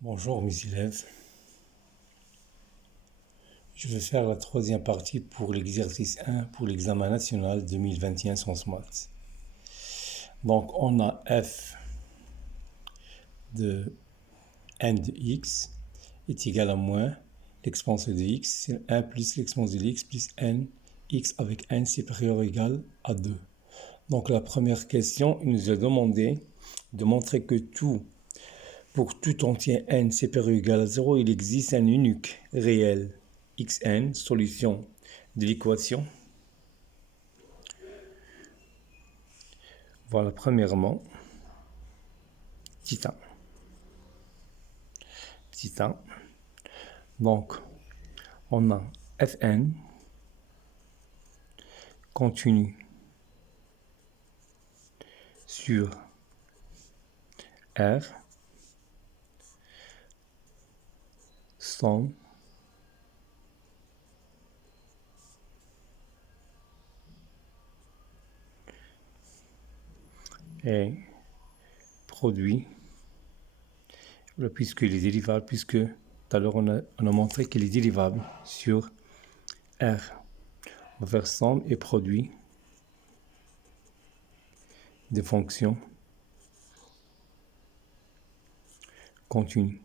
Bonjour mes élèves, je vais faire la troisième partie pour l'exercice 1 pour l'examen national 2021 sciences maths. Donc on a f de n de x est égal à moins l'exponentielle de x, c'est 1 plus l'exponentielle de x plus n, x avec n supérieur ou égal à 2. Donc la première question, il nous a demandé de montrer que pour tout entier n supérieur ou égal à 0, il existe un unique réel xn, solution de l'équation. Voilà, premièrement, petit 1. Petit 1. Donc, on a Fn continu sur R, somme et produit, puisque il est dérivable, puisque tout à l'heure on a montré qu'il est dérivable sur R. On va faire somme et produit des fonctions continues.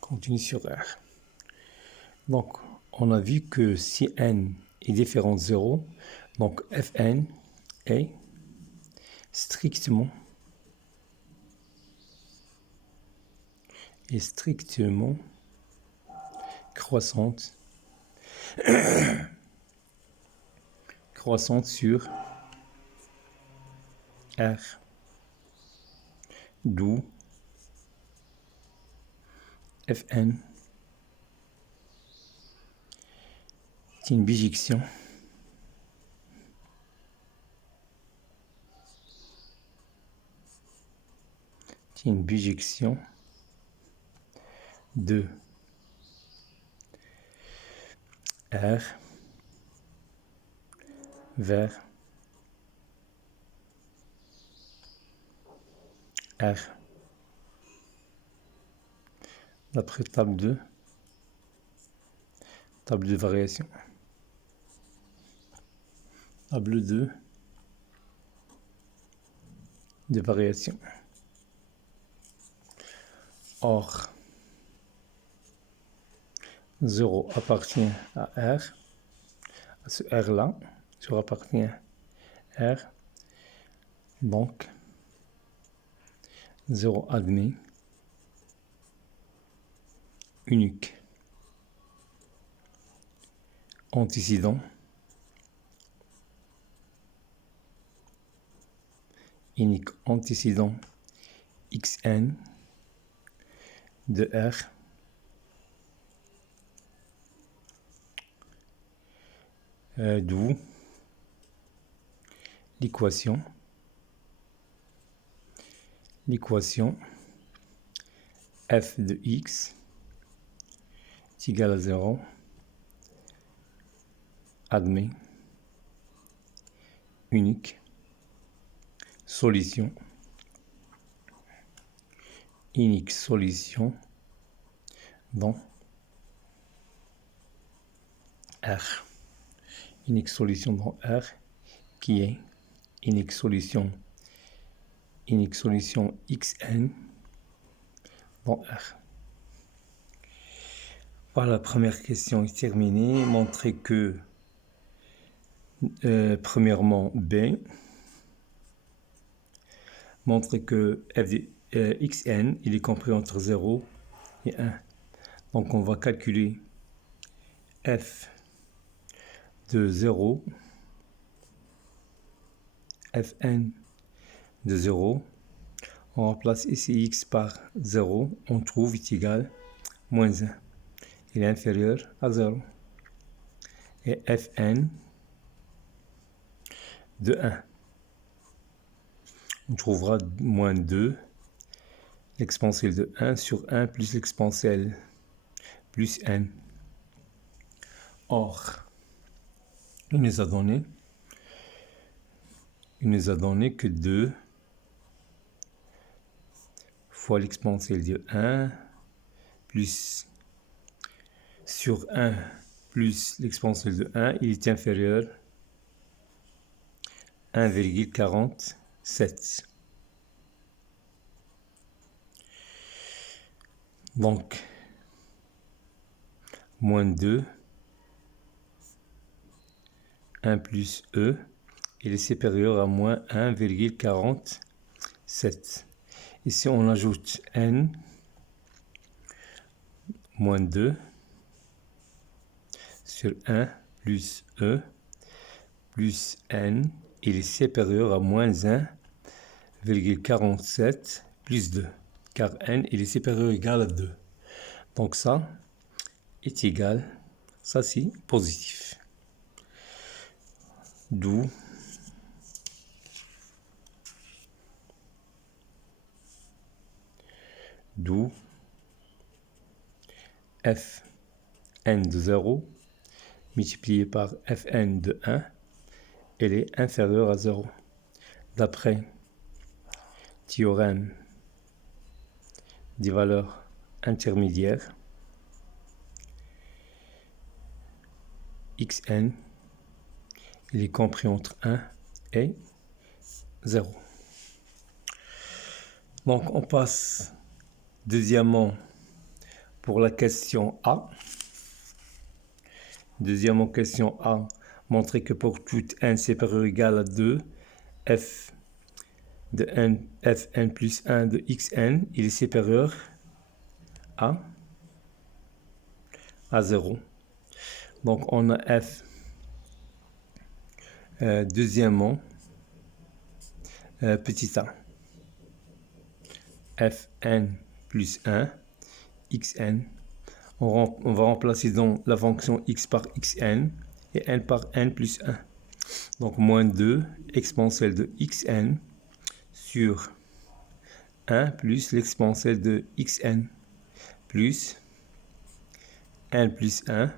Continue sur R. Donc, on a vu que si n est différent de 0, donc Fn est strictement croissante sur R, d'où Fn est une bijection de R vers R. D'après table de variation. Table de variation. Or, 0 appartient à R, à ce R-là, 0 appartient à R, donc 0 admet unique antécédent xn de R d'où l'équation f de x est égal à 0 admet unique solution dans R. Unique solution dans R qui est unique solution xn dans R. Voilà, la première question est terminée. Montrer que premièrement B, montrer que f de xn il est compris entre 0 et 1. Donc on va calculer f de 0, fn de 0. On remplace ici x par 0, on trouve est égal à moins 1. Il est inférieur à 0. Et fn de 1. On trouvera moins 2, l'exponentielle de 1 sur 1 plus l'exponentielle plus n. Or, il nous a donné que 2 fois l'exponentielle de 1 plus sur 1 plus l'exponentielle de 1, il est inférieur à 1,47. Donc, moins 2, 1 plus E, il est supérieur à moins 1,47. Ici, on ajoute N, moins 2, sur 1 plus E, plus N, il est supérieur à moins 1,47 plus 2, car N, il est supérieur ou égal à 2. Donc ça est égal, ça c'est positif. D'où Fn de 0 multiplié par Fn de 1, elle est inférieure à 0. D'après théorème des valeurs intermédiaires, Xn, il est compris entre 1 et 0. Donc on passe deuxièmement pour la question A. Deuxièmement, question A, montrer que pour toute n supérieur ou égal à 2, f de n, fn plus 1 de xn, il est supérieur à 0. Donc on a f, deuxièmement, petit a, fn plus 1, xn. On va remplacer donc la fonction x par xn et n par n plus 1. Donc moins 2 exponentielle de xn sur 1 plus l'exponentielle de xn plus n plus 1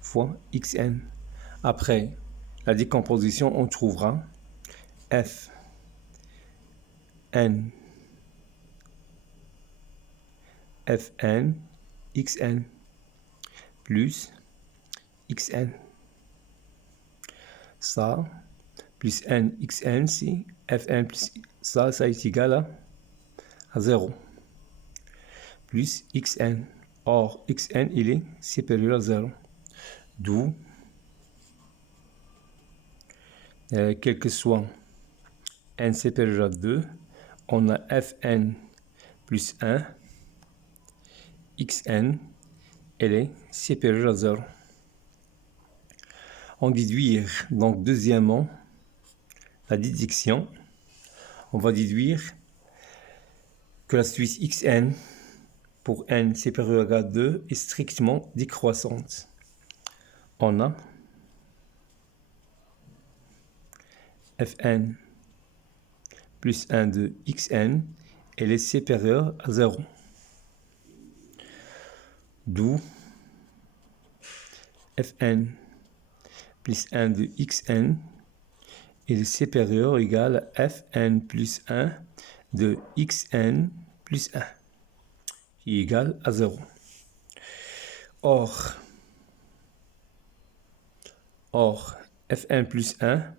fois xn. Après la décomposition, on trouvera f n fn xn plus xn. Ça plus n xn, si fn plus ça est égal à 0 plus xn. Or xn il est supérieur à 0, d'où quel que soit n supérieur à 2, on a fn plus 1, xn, elle est supérieure à 0. On déduire, donc deuxièmement, la déduction, on va déduire que la suite xn pour n supérieur à 2 est strictement décroissante. On a fn plus 1 de xn, elle est supérieure à 0. D'où fn plus 1 de xn, elle est supérieure ou égale à fn plus 1 de xn plus 1, qui est égal à 0. Or, fn plus 1,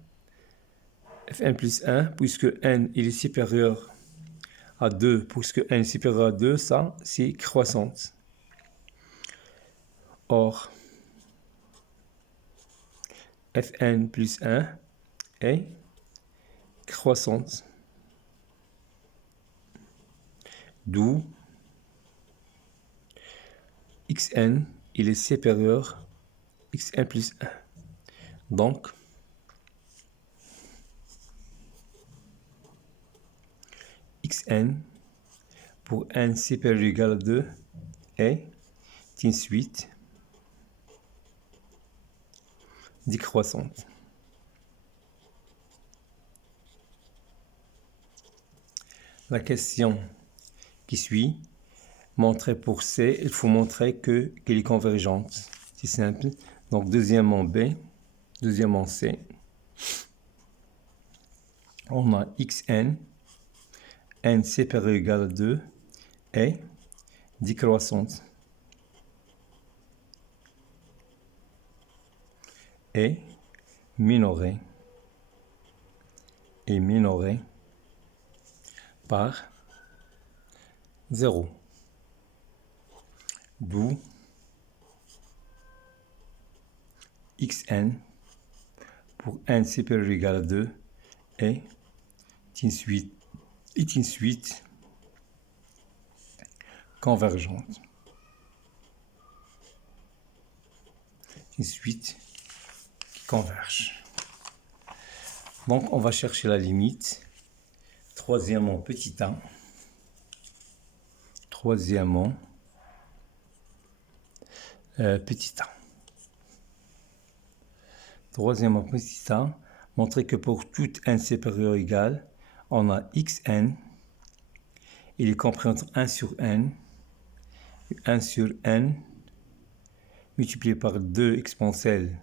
puisque n il est supérieur à 2, puisque n est supérieur à 2, ça c'est croissante. Or, fn plus 1 est croissante. D'où xn il est supérieur à xn plus 1. Donc, xn pour n supérieur ou égal à 2 est une suite décroissante. La question qui suit, montrer pour C, il faut montrer qu'elle est convergente. C'est simple. Donc deuxièmement B, deuxièmement C, on a xn n supérieur ou égal à 2 est décroissante et minorée par 0. D'où xn pour n supérieur ou égal à 2 est une suite convergente. Une suite qui converge. Donc, on va chercher la limite. Troisièmement, petit a. Troisièmement, petit a. Troisièmement, petit a. Montrer que pour tout n supérieur ou égal, on a xn. Il est compris entre 1 sur n. 1 sur n multiplié par 2 exponentielle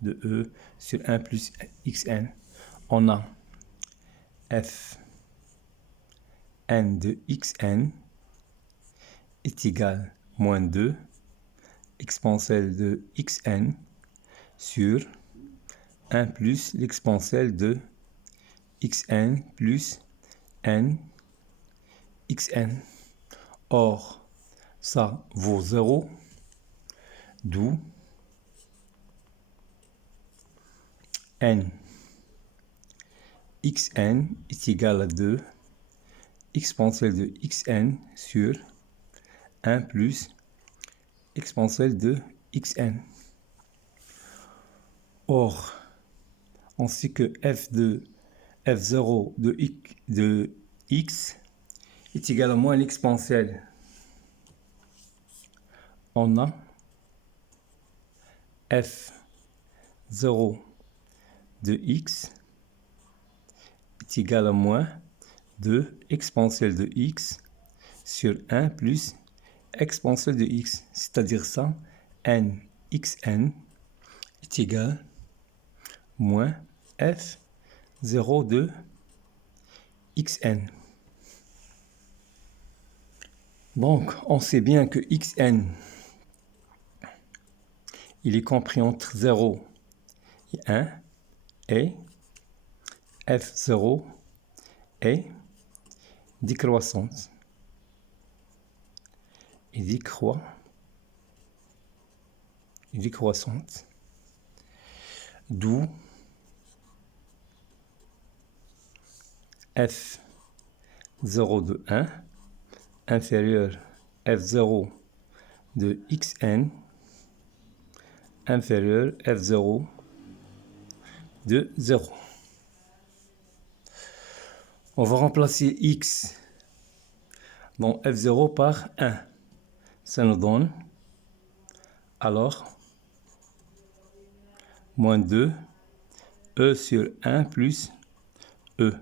de e sur 1 plus xn. On a f n de xn est égal à moins 2 exponentielle de xn sur 1 plus l'exponentielle de xn plus n xn. Or, ça vaut 0, d'où n xn est égal à 2 exponentielle de xn sur 1 plus exponentielle de xn. Or, on sait que f0 de x est égal à moins l'exponentielle. On a f0 de x est égal à moins 2 exponentielle de x sur 1 plus exponentielle de x. C'est-à-dire ça, n xn est égal à moins f0 de xn. Donc, on sait bien que xn, il est compris entre 0 et 1, et f0 est décroissante. Et décroissante. D'où f0 de 1 inférieur f0 de xn inférieur f0 de 0. On va remplacer x dans f0 par 1. Ça nous donne alors moins 2 e sur 1 plus e.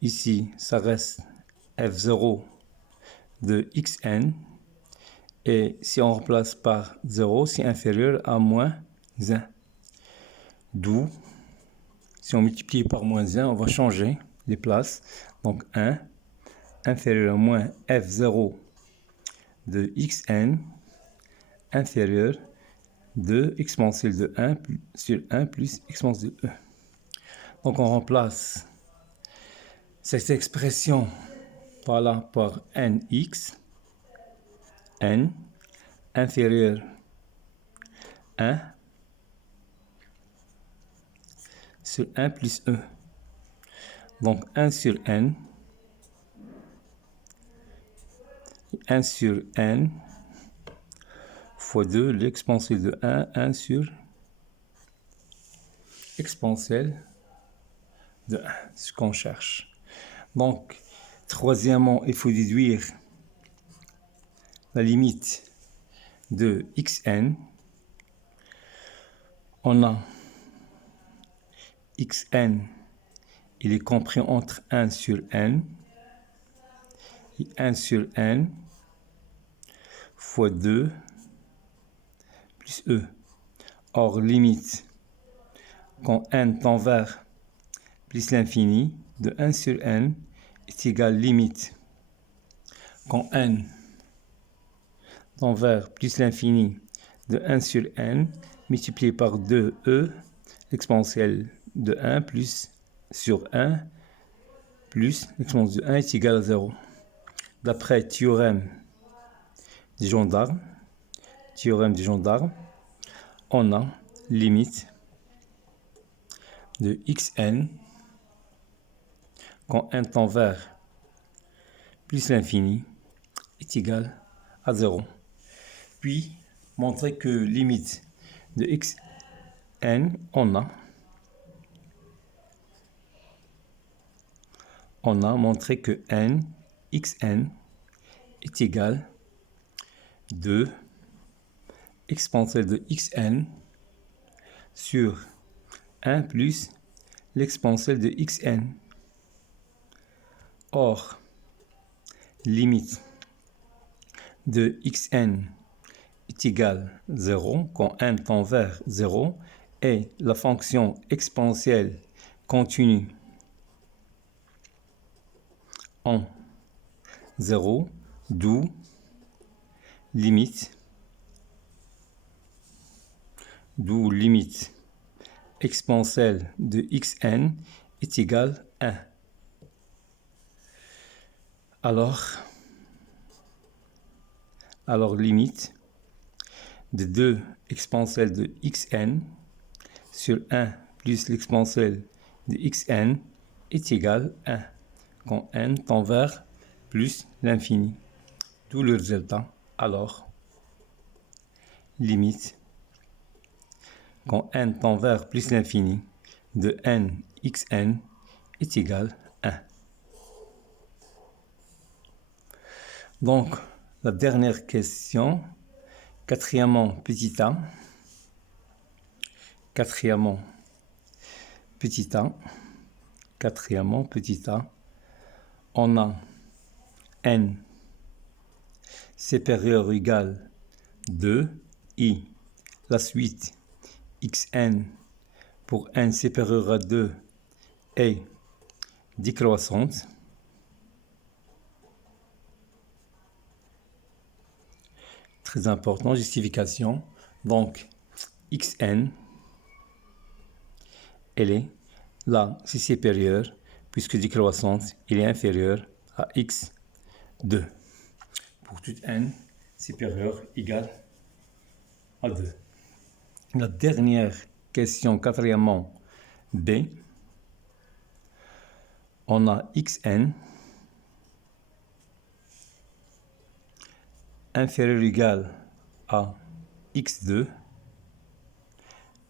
Ici, ça reste f0 de xn. Et si on remplace par 0, c'est inférieur à moins 1. D'où, si on multiplie par moins 1, on va changer les places. Donc 1 inférieur à moins f0 de xn inférieur de exponentielle de 1 sur 1 plus exponentielle de e. Donc on remplace cette expression par là par nx, n inférieur 1 sur 1 plus e. Donc 1 sur n, 1 sur n fois 2, l'exponentielle de 1 sur exponentielle de 1, ce qu'on cherche. Donc, troisièmement, il faut déduire la limite de xn. On a xn, il est compris entre 1 sur n et 1 sur n fois 2 plus e. Or, limite, quand n tend vers plus l'infini, de 1 sur n est égal limite quand n tend vers plus l'infini de 1 sur n multiplié par 2e l'exponentielle de 1 plus sur 1 plus l'exponentielle de 1 est égal à 0. D'après théorème des gendarmes, on a limite de xn quand n tend vers plus l'infini est égal à 0. Puis, montrer que limite de xn, on a montré que xn est égal 2 exponentielle de xn sur 1 plus l'exponentielle de xn. Or, limite de xn est égal 0 quand n tend vers 0 et la fonction exponentielle continue en 0, d'où limite exponentielle de xn est égale 1. Alors limite de 2 exponentielle de xn sur 1 plus l'exponentielle de xn est égale 1 quand n tend vers plus l'infini. D'où le résultat. Alors, limite quand n tend vers plus l'infini de n xn est égal 1. Donc, la dernière question, quatrièmement petit a, on a n supérieur ou égal 2 et la suite xn pour n supérieur à 2 est décroissante. Très important, justification. Donc, xn, elle est là, c'est supérieur, puisque décroissante, il est inférieur à x2. Pour tout n supérieur égal à 2. La dernière question, quatrièmement, b. On a xn inférieur ou égal à x2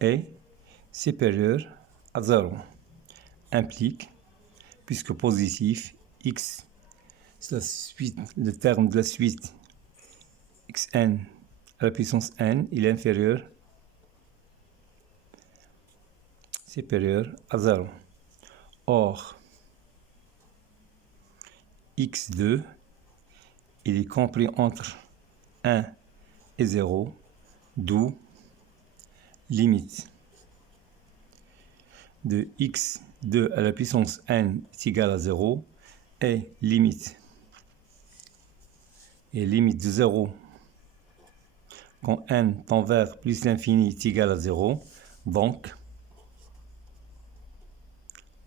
et supérieur à 0. Implique, puisque positif, x, c'est la suite, le terme de la suite xn à la puissance n, il est inférieur, supérieur à 0. Or, x2, il est compris entre 1 et 0, d'où limite de x2 à la puissance n est égale à 0 et limite de 0 quand n tend vers plus l'infini est égal à 0,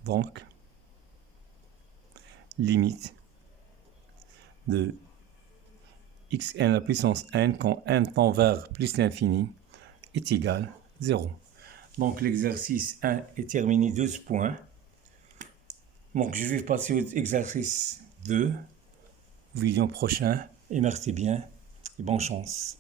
donc limite de xn à la puissance n quand n tend vers plus l'infini est égal à 0. Donc l'exercice 1 est terminé de ce point. Donc je vais passer au exercice 2, vidéo prochain, et merci bien et bonne chance.